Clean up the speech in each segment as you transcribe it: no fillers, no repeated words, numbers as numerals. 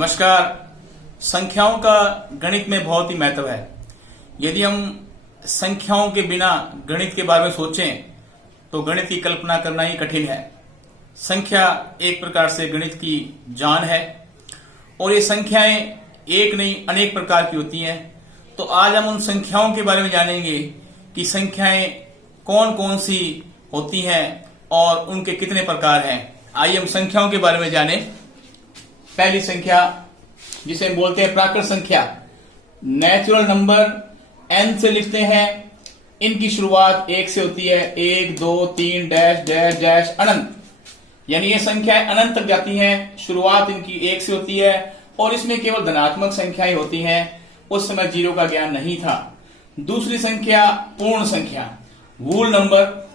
नमस्कार। संख्याओं का गणित में बहुत ही महत्व है। यदि हम संख्याओं के बिना गणित के बारे में सोचें तो गणित की कल्पना करना ही कठिन है। संख्या एक प्रकार से गणित की जान है और ये संख्याएं एक नहीं अनेक प्रकार की होती हैं। तो आज हम उन संख्याओं के बारे में जानेंगे कि संख्याएं कौन कौन सी होती हैं और उनके कितने प्रकार हैं। आइए हम संख्याओं के बारे में जानें। पहली संख्या जिसे हम बोलते हैं प्राकृत संख्या, नेचुरल नंबर n से लिखते हैं। इनकी शुरुआत 1 से होती है, 1 2 3 डैश डैश डैश अनंत, यानी ये संख्याएं अनंत तक जाती हैं। शुरुआत इनकी 1 से होती है और इसमें केवल धनात्मक संख्याएं होती हैं। उस समय जीरो का ज्ञान नहीं था। दूसरी संख्या पूर्ण संख्या, वूल नंबर।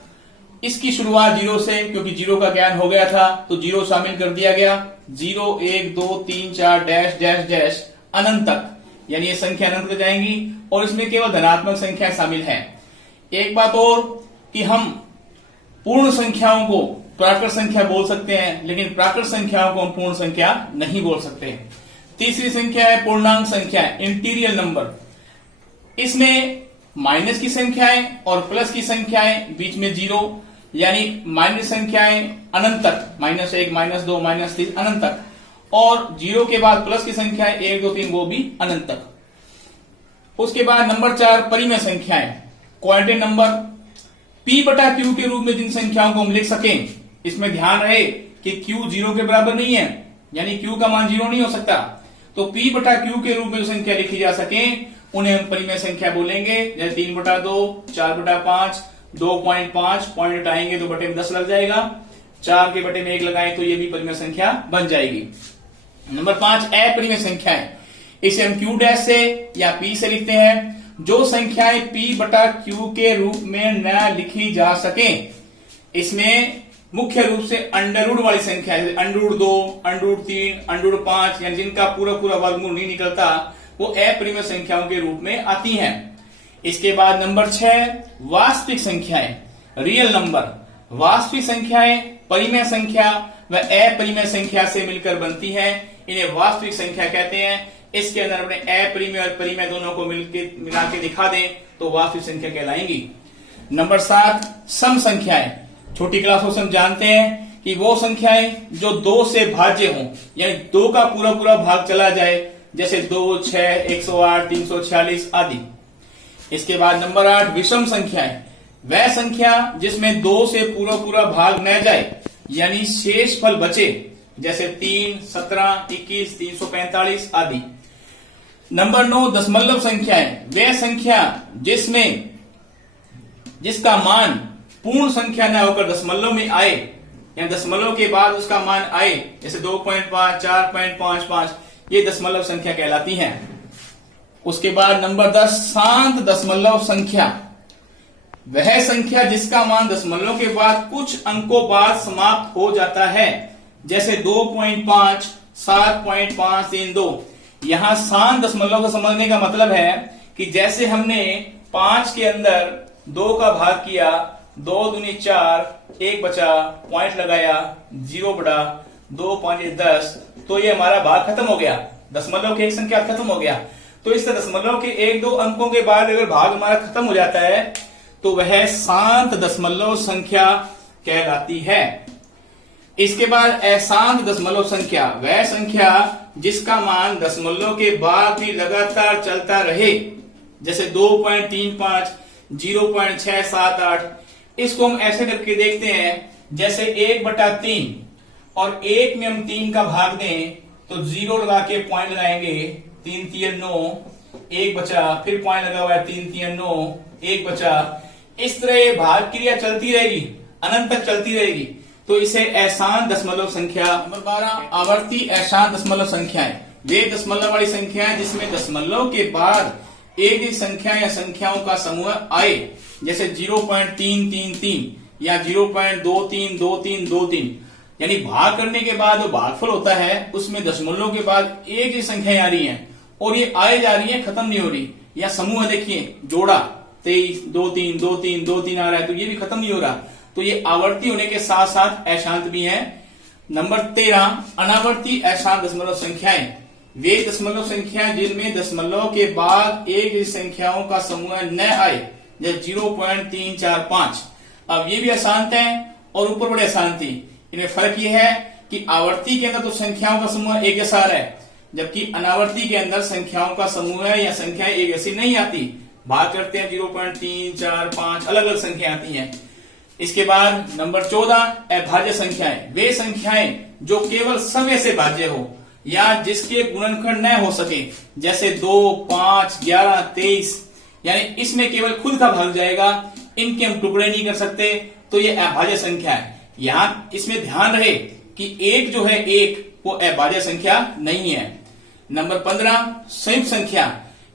इसकी शुरुआत 0 से, क्योंकि जीरो का ज्ञान हो गया था तो जीरो शामिल कर दिया गया। 0 1 2 3 4 डैश डैश डैश अनंत तक, यानी ये संख्या अनंत तक जाएंगी और इसमें केवल धनात्मक संख्या शामिल है। एक बात और कि हम पूर्ण संख्याओं को प्राकृत संख्या बोल सकते हैं, लेकिन प्राकृत संख्याओं को हम पूर्ण संख्या नहीं बोल सकते। तीसरी संख्या है पूर्णांक संख्या, इंटीरियर नंबर। इसमें माइनस की संख्याएं और प्लस की संख्याएं, बीच में जीरो, यानी माइनस संख्याएं अनंत तक, -1 -2 -3 अनंत तक, और जीरो के बाद प्लस की संख्याएं 1 2 3 वो भी अनंत तक। उसके बाद नंबर 4 परिमेय संख्याएं, क्वाड्रेटिक नंबर। p/q के रूप में जिन संख्याओं को हम लिख सकें, इसमें ध्यान रहे कि q 0 के बराबर नहीं है, यानी q का मान 0 नहीं हो सकता। तो p/q के रूप में जो संख्या लिखी जा सके उन्हें हम परिमेय संख्या बोलेंगे। जैसे 3/2, 4/5, 2.5, पॉइंट हटाएंगे तो बटे में 10 लग जाएगा। 4 के बटे में 1 लगाएं तो ये भी परिमेय संख्या बन जाएगी। नंबर 5 अपरिमेय संख्या है। इसे हम q डैश से या p से लिखते हैं। जो संख्याएं p/q के रूप में न लिखी जा सके, इसमें मुख्य रूप से अंडर रूट वाली संख्या है, √2, √3, √5, यानी जिनका पूरा पूरा वर्गमूल नहीं निकलता, वो अपरिमेय संख्याओं के रूप में आती हैं। इसके बाद नंबर 6 वास्तविक संख्याएं, रियल नंबर। वास्तविक संख्याएं परिमेय संख्या व अपरिमेय संख्या से मिलकर बनती हैं, इन्हें वास्तविक संख्या कहते हैं। इसके अंदर अपने अपरिमेय और परिमेय दोनों को मिला के दिखा दें तो वास्तविक संख्या कहलाएंगी। नंबर 7 सम संख्याएं। छोटी क्लासों से हम जानते हैं कि वो संख्याएं जो 2 से भाज्य हों, यानी 2 का पूरा पूरा भाग चला जाए, जैसे 2, 6, 108, 346 आदि। इसके बाद नंबर 8 विषम संख्याएं, वह संख्या जिसमें 2 से पूरा पूरा भाग न जाए, यानी शेष फल बचे, जैसे 3, 17, 21, 345 आदि। नंबर 9 दशमलव संख्याएं, वह संख्या जिसका मान पूर्ण संख्या न होकर दशमलव में आए, या दशमलव के बाद उसका मान आए, जैसे 2.5, 4.55, ये दशमलव संख्या कहलाती हैं। उसके बाद नंबर 10 शांत दशमलव संख्या, वह संख्या जिसका मान दशमलव के बाद कुछ अंकों बाद समाप्त हो जाता है, जैसे 2.5, 7.532। यहां शांत दशमलव को समझने का मतलब है कि जैसे हमने 5 के अंदर 2 का भाग किया, 2 दूनी 4, 1 बचा, पॉइंट लगाया, 0/2 5 10, तो ये हमारा भाग खत्म हो गया, दशमलव की एक संख्या खत्म हो गया। तो इस दशमलव के 1-2 अंकों के बाद अगर भाग हमारा खत्म हो जाता है तो वह शांत दशमलव संख्या कहलाती है। इसके बाद अशांत दशमलव संख्या, वह संख्या जिसका मान दशमलव के बाद भी लगातार चलता रहे, जैसे 2.35, 0.678। इसको हम ऐसे करके देखते हैं, जैसे 1/3 और 1 में हम 3 का भाग दें तो 0 लगा के पॉइंट लगाएंगे, 3 3 9, 1 बचा, फिर पॉइंट लगा हुआ है, 3 3 9, 1 बचा। इस तरह ये भाग क्रिया चलती रहेगी, अनंत तक चलती रहेगी, तो इसे अशांत दशमलव संख्या। नंबर 12 आवर्ती अशांत दशमलव संख्याएं, वे दशमलव वाली संख्याएं जिसमें दशमलव के बाद एक ही संख्या या संख्याओं का समूह आए, जैसे 0.333 या 0.232323, यानी भाग करने के बाद जो भागफल होता है उसमें दशमलव के बाद एक ही संख्याएं आ रही हैं और ये आए जा रही है, खत्म नहीं हो रही। या समूह देखिए, जोड़ा 23 2 3 2 3 2 3 आ रहा है, तो ये भी खत्म नहीं हो रहा। तो ये आवर्ती होने के साथ साथ अशांत भी हैं। नंबर 13 अनावर्ती अशांत दशमलव संख्याएं, वे दशमलव संख्या जिनमें दशमलव के बाद एक संख्याओं का समूह न आए, जैसे 0.345। अब ये भी अशांत है और ऊपर बड़े अशांत थी। इनमें फर्क ये है कि आवर्ती के अंदर तो संख्याओं का समूह एक जैसा है, जबकि अनावर्ती के अंदर संख्याओं का समूह है या संख्याएं एक जैसी नहीं आती। बात करते हैं 0.345 अलग अलग संख्या आती हैं। इसके बाद नंबर 14 अभाज्य संख्याएं। वे संख्याएं जो केवल सव्य से भाज्य हो या जिसके गुणनखंड न हो सके, जैसे 2, 5, 11, 23, यानी इसमें केवल खुद का भाग जाएगा, इनके हम टुकड़े नहीं कर सकते, तो ये अभाज्य संख्या है। यहां इसमें ध्यान रहे कि एक जो है एक वो अभाज्य संख्या नहीं है। नंबर 15 संयुक्त संख्या।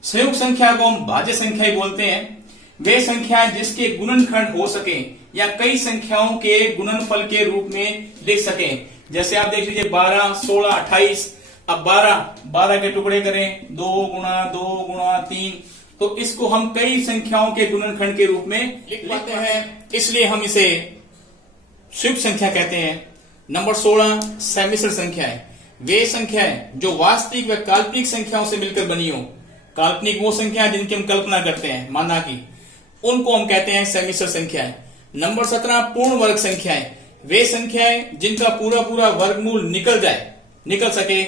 संयुक्त संख्या को हम भाज्य संख्या ही बोलते हैं। वे संख्या जिसके गुणनखंड हो सके या कई संख्याओं के गुणनफल के रूप में लिख सके। जैसे आप देख लीजिए 12, 16, 28। अब 12 के टुकड़े करें 2 गुणा 2 गुणा 3, तो इसको हम कई संख्याओं के गुणनखंड के रूप में लिख पाते हैं, इसलिए हम इसे संयुक्त संख्या कहते हैं। नंबर 16 सम्मिश्र संख्याएं। वे संख्याएं जो वास्तविक व काल्पनिक संख्याओं से मिलकर बनी हो। काल्पनिक वो संख्या जिनकी हम कल्पना करते हैं, माना की, उनको हम कहते हैं सम्मिश्र संख्याएं। नंबर 17 पूर्ण वर्ग संख्याएं। वे संख्याएं जिनका पूरा पूरा वर्गमूल निकल सके,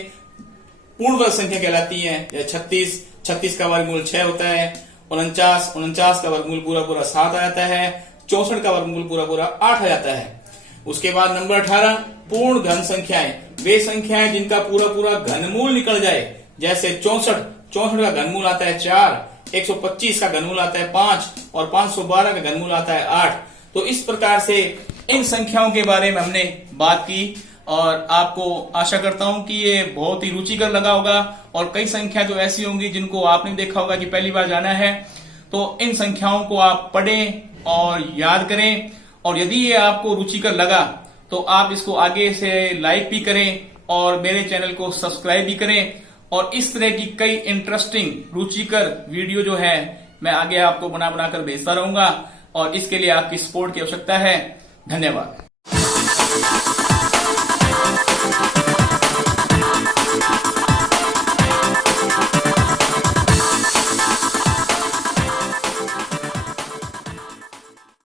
पूर्ण वर्ग संख्या कहलाती है। 36 का वर्गमूल 6 होता है। 49 का वर्गमूल पूरा 7 आ जाता है। 64 का वर्गमूल पूरा 8 आ जाता है। उसके बाद नंबर 18 पूर्ण घन संख्याएं। वे संख्याएं जिनका पूरा घनमूल निकल जाए, जैसे 64 का घनमूल आता है 4, 125 का घनमूल आता है 5 और 512 का घनमूल आता है 8। तो इस प्रकार से इन संख्याओं के बारे में हमने बात की और आपको आशा करता हूं कि ये बहुत ही रुचिकर लगा होगा। और कई संख्या तो ऐसी होंगी जिनको आपने देखा होगा कि पहली बार जाना है, तो इन संख्याओं को आप पढ़ें और याद करें। और यदि ये आपको रुचिकर लगा तो आप इसको आगे से लाइक भी करें और मेरे चैनल को सब्सक्राइब भी करें। और इस तरह की कई इंटरेस्टिंग रुचिकर वीडियो जो है मैं आगे आपको बना कर भेजता रहूंगा और इसके लिए आपकी सपोर्ट की आवश्यकता है। धन्यवाद।